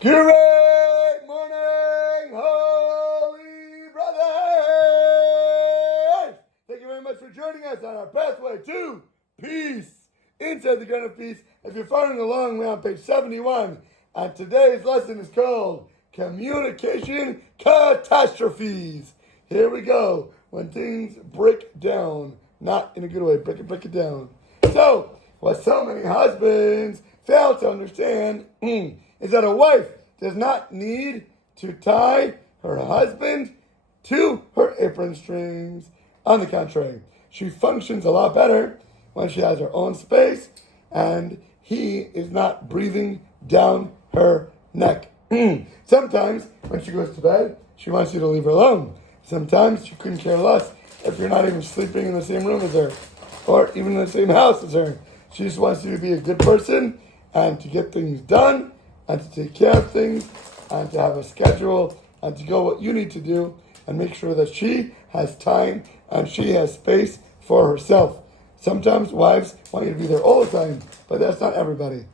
Great morning, holy brothers! Thank you very much for joining us on our pathway to peace. Inside the Garden of Peace, if you're following along, we're on page 71, and today's lesson is called Communication Catastrophes. Here we go. When things break down, not in a good way, break it down. So, what so many husbands fail to understand is that a wife does not need to tie her husband to her apron strings. On the contrary, she functions a lot better when she has her own space and he is not breathing down her neck. Sometimes when she goes to bed, she wants you to leave her alone. Sometimes she couldn't care less if you're not even sleeping in the same room as her or even in the same house as her. She just wants you to be a good person and to get things done and to take care of things and to have a schedule and to go what you need to do and make sure that she has time and she has space for herself. Sometimes wives want you to be there all the time, but that's not everybody.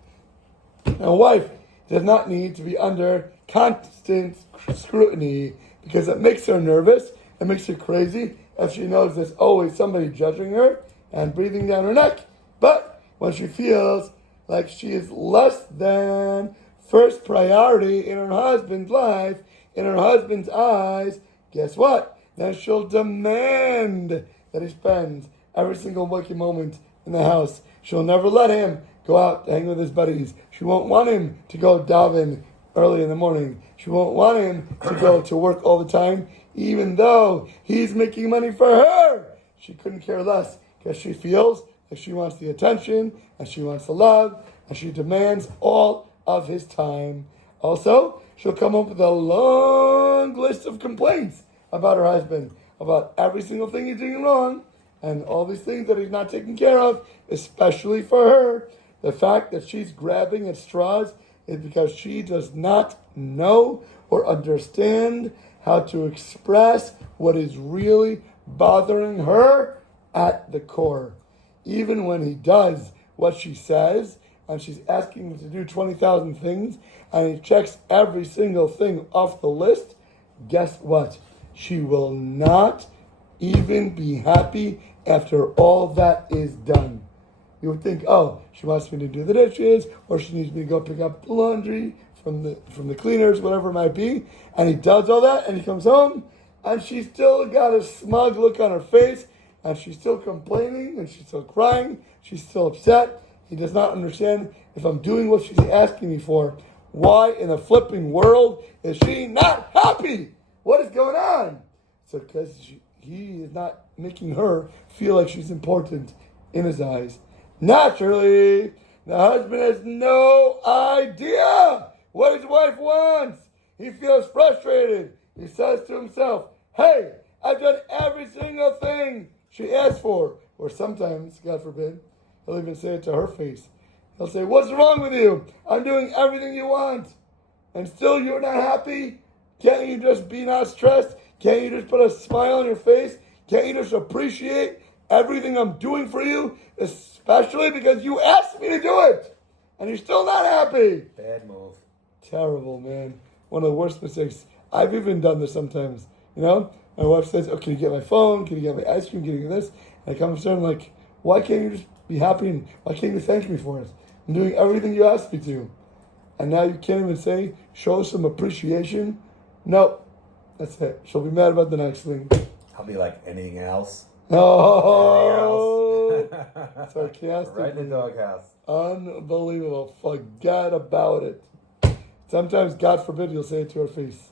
A wife does not need to be under constant scrutiny because it makes her nervous, it makes her crazy if she knows there's always somebody judging her and breathing down her neck. But when she feels like she is less than first priority in her husband's life, in her husband's eyes, guess what? Then she'll demand that he spends every single waking moment in the house. She'll never let him go out to hang with his buddies. She won't want him to go daven early in the morning. She won't want him to go to work all the time, even though he's making money for her. She couldn't care less because she feels like she wants the attention and she wants the love and she demands all of his time. Also, she'll come up with a long list of complaints about her husband, about every single thing he's doing wrong, and all these things that he's not taking care of, especially for her. The fact that she's grabbing at straws is because she does not know or understand how to express what is really bothering her at the core. Even when he does what she says, and she's asking him to do 20,000 things, and he checks every single thing off the list, guess what? She will not even be happy after all that is done. You would think, oh, she wants me to do the dishes, or she needs me to go pick up the laundry from the cleaners, whatever it might be, and he does all that, and he comes home, and she's still got a smug look on her face, and she's still complaining, and she's still crying, she's still upset. He does not understand if I'm doing what she's asking me for. Why in the flipping world is she not happy? What is going on? So because he is not making her feel like she's important in his eyes. Naturally, the husband has no idea what his wife wants. He feels frustrated. He says to himself, hey, I've done every single thing she asked for. Or sometimes, God forbid, he'll even say it to her face. He'll say, what's wrong with you? I'm doing everything you want. And still you're not happy? Can't you just be not stressed? Can't you just put a smile on your face? Can't you just appreciate everything I'm doing for you? Especially because you asked me to do it. And you're still not happy. Bad move. Terrible, man. One of the worst mistakes. I've even done this sometimes. You know? My wife says, oh, can you get my phone? Can you get my ice cream? Can you get this? And I come upstairs and I'm like, why can't you just be happy and why can't you thank me for it? I'm doing everything you asked me to. And now you can't even say, show some appreciation? No. That's it. She'll be mad about the next thing. I'll be like, anything else? Oh! Anything else? Sarcastic. Right in the doghouse. Unbelievable. Forget about it. Sometimes, God forbid, you'll say it to her face.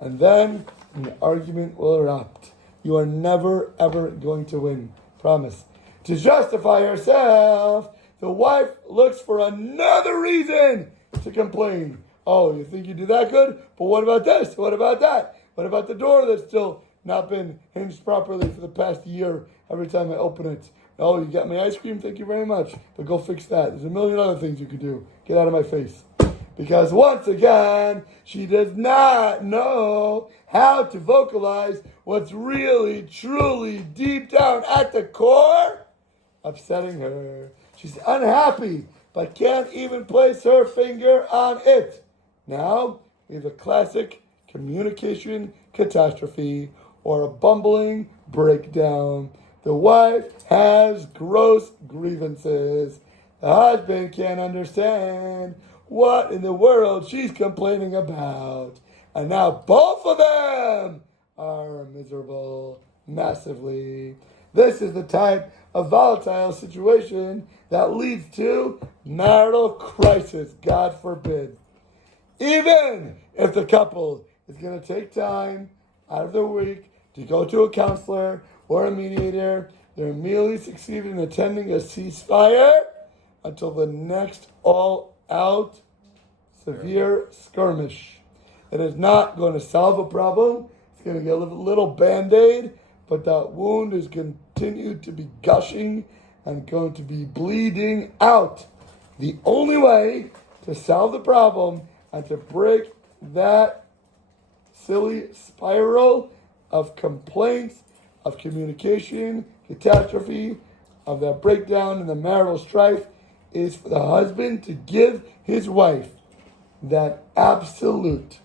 And then an argument will erupt. You are never, ever going to win. Promise. To justify herself, the wife looks for another reason to complain. Oh, you think you do that good? But what about this? What about that? What about the door that's still not been hinged properly for the past year every time I open it? Oh, you got my ice cream? Thank you very much. But go fix that. There's a million other things you could do. Get out of my face. Because once again, she does not know how to vocalize what's really, truly deep down at the core upsetting her. She's unhappy, but can't even place her finger on it. Now, we have a classic communication catastrophe or a bumbling breakdown. The wife has gross grievances. The husband can't understand what in the world she's complaining about. And now both of them are miserable massively. This is the type of volatile situation that leads to marital crisis, God forbid. Even if the couple is going to take time out of their week to go to a counselor or a mediator, they're immediately succeeding in attending a ceasefire until the next all-out severe skirmish. It is not going to solve a problem. It's going to get a little Band-Aid, but that wound is continued to be gushing and going to be bleeding out. The only way to solve the problem and to break that silly spiral of complaints, of communication, catastrophe, of that breakdown in the marital strife is for the husband to give his wife that absolute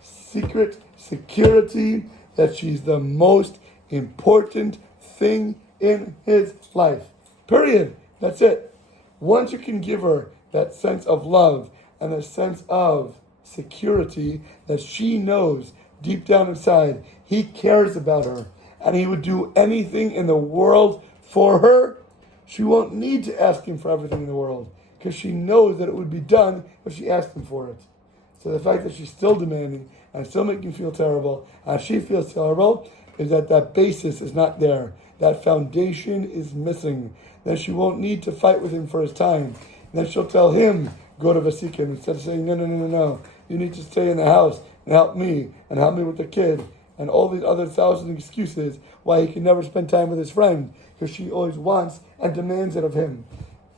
secret security that she's the most important thing in his life. Period. That's it. Once you can give her that sense of love and a sense of security that she knows deep down inside he cares about her and he would do anything in the world for her, she won't need to ask him for everything in the world because she knows that it would be done if she asked him for it. So the fact that she's still demanding and still making him feel terrible and she feels terrible is that basis is not there. That foundation is missing. Then she won't need to fight with him for his time. And then she'll tell him, go to Vasikin, instead of saying, no. You need to stay in the house and help me with the kid. And all these other thousand excuses why he can never spend time with his friend because she always wants and demands it of him.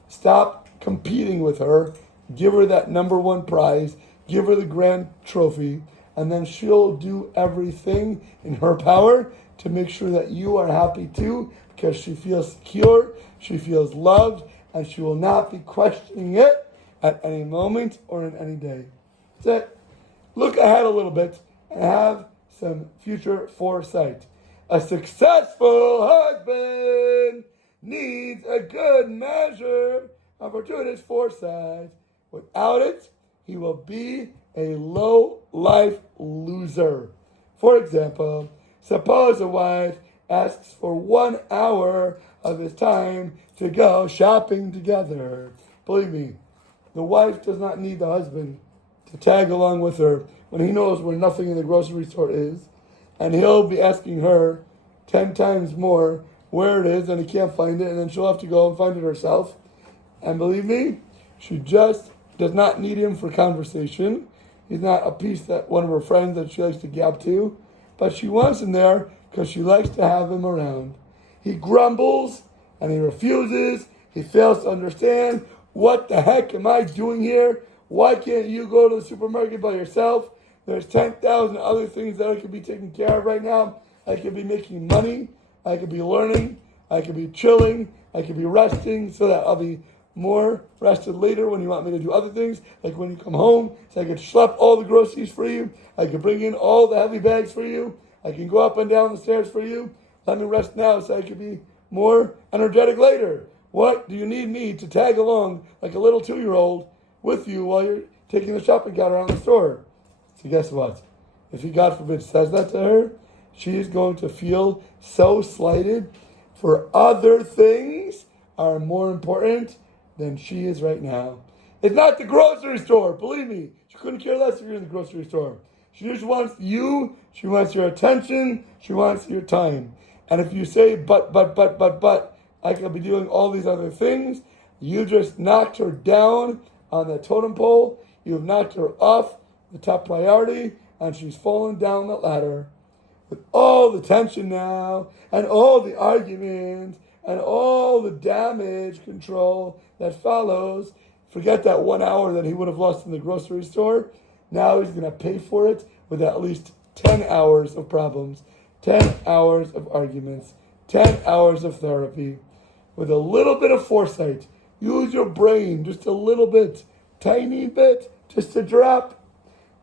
Stop competing with her. Give her that number one prize. Give her the grand trophy. And then she'll do everything in her power to make sure that you are happy too because she feels secure, she feels loved, and she will not be questioning it at any moment or in any day. That's it. Look ahead a little bit and have some future foresight. A successful husband needs a good measure of fortuitous foresight. Without it, he will be a low-life loser. For example, suppose a wife asks for 1 hour of his time to go shopping together. Believe me, the wife does not need the husband to tag along with her when he knows where nothing in the grocery store is, and he'll be asking her 10 times more where it is, and he can't find it, and then she'll have to go and find it herself. And believe me, she just does not need him for conversation. He's not a piece that one of her friends that she likes to gab to, but she wants him there because she likes to have him around. He grumbles and he refuses. He fails to understand, what the heck am I doing here? Why can't you go to the supermarket by yourself? There's 10,000 other things that I could be taking care of right now. I could be making money. I could be learning. I could be chilling. I could be resting so that I'll be more rested later when you want me to do other things, like when you come home, so I could schlep all the groceries for you. I could bring in all the heavy bags for you. I can go up and down the stairs for you. Let me rest now so I could be more energetic later. What do you need me to tag along like a little 2-year-old with you while you're taking the shopping cart around the store? So guess what? If he, God forbid, says that to her, she is going to feel so slighted, for other things are more important than she is right now. It's not the grocery store, believe me. She couldn't care less if you're in the grocery store. She just wants you, she wants your attention, she wants your time. And if you say, but, I could be doing all these other things, you just knocked her down on the totem pole, you've knocked her off the top priority, and she's fallen down the ladder. With all the tension now, and all the arguments, and all the damage control that follows, forget that 1 hour that he would have lost in the grocery store. Now he's going to pay for it with at least 10 hours of problems, 10 hours of arguments, 10 hours of therapy. With a little bit of foresight, use your brain just a little bit, tiny bit, just a drop.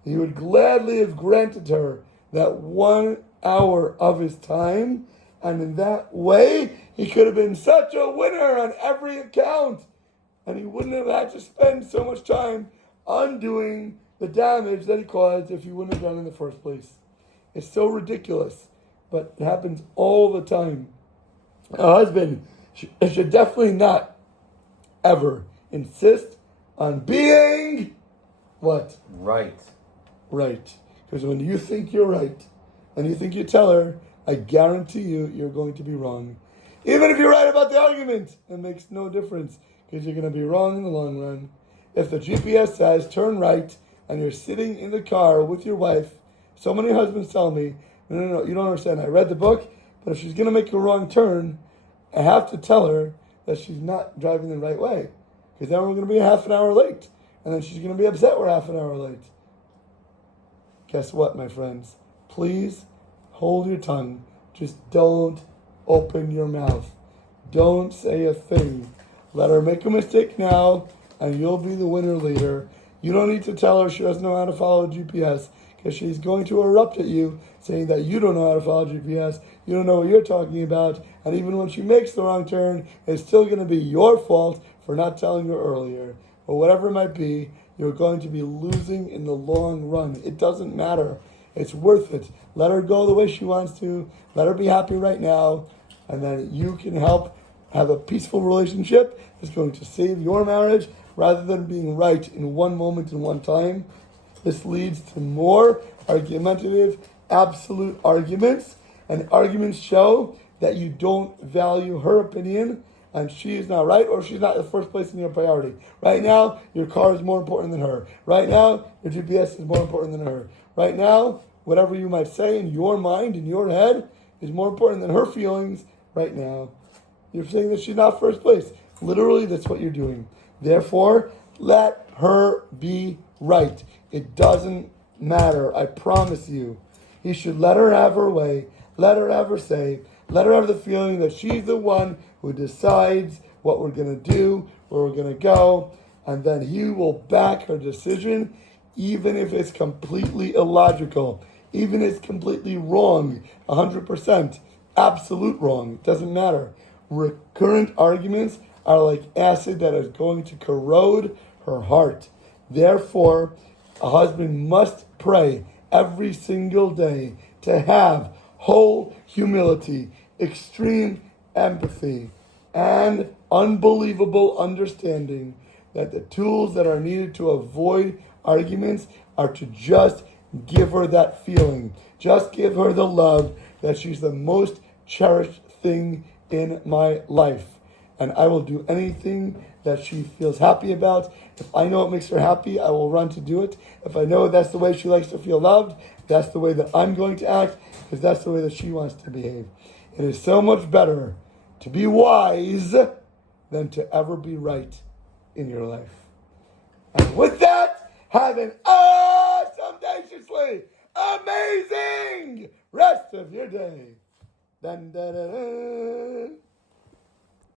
he would gladly have granted her that 1 hour of his time, and in that way, he could have been such a winner on every account, and he wouldn't have had to spend so much time undoing the damage that he caused if he wouldn't have done it in the first place. It's so ridiculous, but it happens all the time. A husband should definitely not ever insist on being what? Right. Right. Because when you think you're right and you think you tell her, I guarantee you're going to be wrong. Even if you're right about the argument, it makes no difference because you're going to be wrong in the long run. If the GPS says turn right and you're sitting in the car with your wife, so many husbands tell me, no, you don't understand. I read the book, but if she's going to make a wrong turn, I have to tell her that she's not driving the right way. Because then we're going to be a half an hour late. And then she's going to be upset we're half an hour late. Guess what, my friends? Please hold your tongue. Just don't open your mouth. Don't say a thing. Let her make a mistake now, and you'll be the winner later. You don't need to tell her she doesn't know how to follow GPS, because she's going to erupt at you, saying that you don't know how to follow GPS, you don't know what you're talking about, and even when she makes the wrong turn, it's still going to be your fault for not telling her earlier. Or whatever it might be, you're going to be losing in the long run. It doesn't matter. It's worth it. Let her go the way she wants to. Let her be happy right now, and then you can help have a peaceful relationship that's going to save your marriage rather than being right in one moment and one time. This leads to more argumentative, absolute arguments, and arguments show that you don't value her opinion, and she is not right, or she's not the first place in your priority. Right now, your car is more important than her. Right now, your GPS is more important than her. Right now, whatever you might say in your mind, in your head, is more important than her feelings right now. You're saying that she's not first place. Literally, that's what you're doing. Therefore, let her be right. It doesn't matter. I promise you. You should let her have her way. Let her have her say. Let her have the feeling that she's the one who decides what we're going to do, where we're going to go, and then he will back her decision, even if it's completely illogical, even if it's completely wrong, 100%, absolute wrong. It doesn't matter. Recurrent arguments are like acid that is going to corrode her heart. Therefore, a husband must pray every single day to have whole humility, extreme empathy, and unbelievable understanding that the tools that are needed to avoid arguments are to just give her that feeling. Just give her the love that she's the most cherished thing in my life. And I will do anything that she feels happy about. If I know it makes her happy, I will run to do it. If I know that's the way she likes to feel loved, that's the way that I'm going to act, because that's the way that she wants to behave. It is so much better to be wise than to ever be right in your life. And with that, have an awesome, audaciously amazing rest of your day. Dun, dun, dun, dun.